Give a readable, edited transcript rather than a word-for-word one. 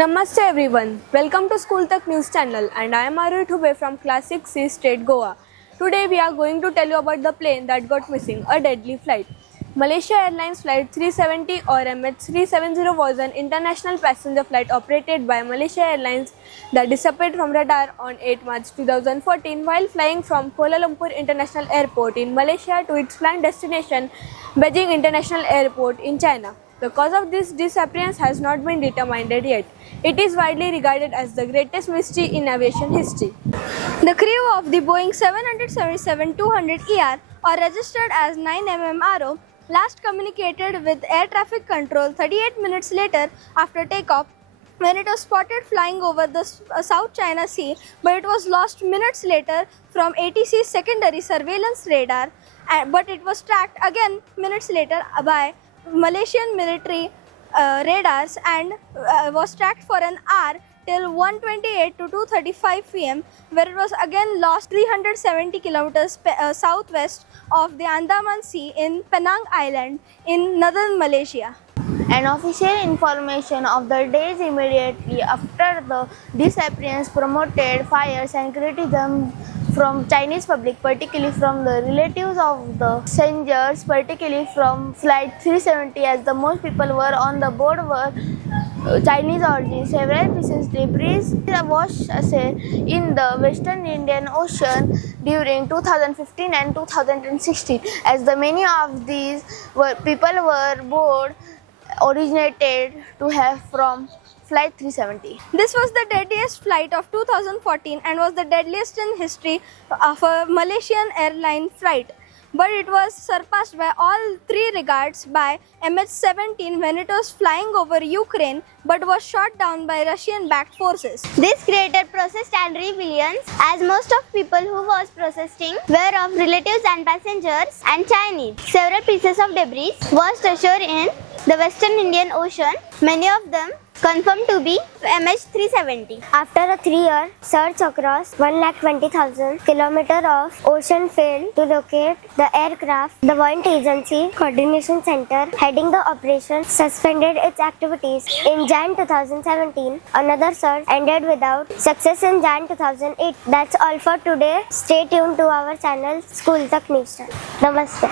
Namaste everyone. Welcome to School Tak News channel and I am Arul Thube from Class 6C State Goa. Today we are going to tell you about the plane that got missing, a deadly flight. Malaysia Airlines Flight 370 or MH370 was an international passenger flight operated by Malaysia Airlines that disappeared from radar on 8 March 2014 while flying from Kuala Lumpur International Airport in Malaysia to its planned destination, Beijing International Airport in China. The cause of this disappearance has not been determined yet. It is widely regarded as the greatest mystery in aviation history. The crew of the Boeing 777-200ER, or registered as 9mm last communicated with air traffic control 38 minutes later after takeoff when it was spotted flying over the South China Sea, but it was lost minutes later from ATC's secondary surveillance radar, but it was tracked again minutes later by Malaysian military radars and was tracked for an hour till 1:28 to 2:35 p.m. where it was again lost 370 kilometers southwest of the Andaman Sea in Penang Island in northern Malaysia. An official information of the days immediately after the disappearance promoted fierce and criticism from Chinese public, particularly from the relatives of the passengers, particularly from Flight 370, as the most people were on the board were Chinese origin. Several pieces debris washed ashore in the Western Indian Ocean during 2015 and 2016, as the many of these people were board originated to have from Flight 370. This was the deadliest flight of 2014 and was the deadliest in history of a Malaysian airline flight. But it was surpassed by all three regards by MH17 when it was flying over Ukraine but was shot down by Russian-backed forces. This created protest and rebellions as most of people who was protesting were of relatives and passengers and Chinese. Several pieces of debris washed ashore in the Western Indian Ocean, many of them confirmed to be MH370. After a 3-year search across 120,000 kilometers of ocean failed to locate the aircraft, the Joint Agency Coordination Center heading the operation suspended its activities in Jan 2017. Another search ended without success in Jan 2008. That's all for today. Stay tuned to our channel School Tak News. Namaste.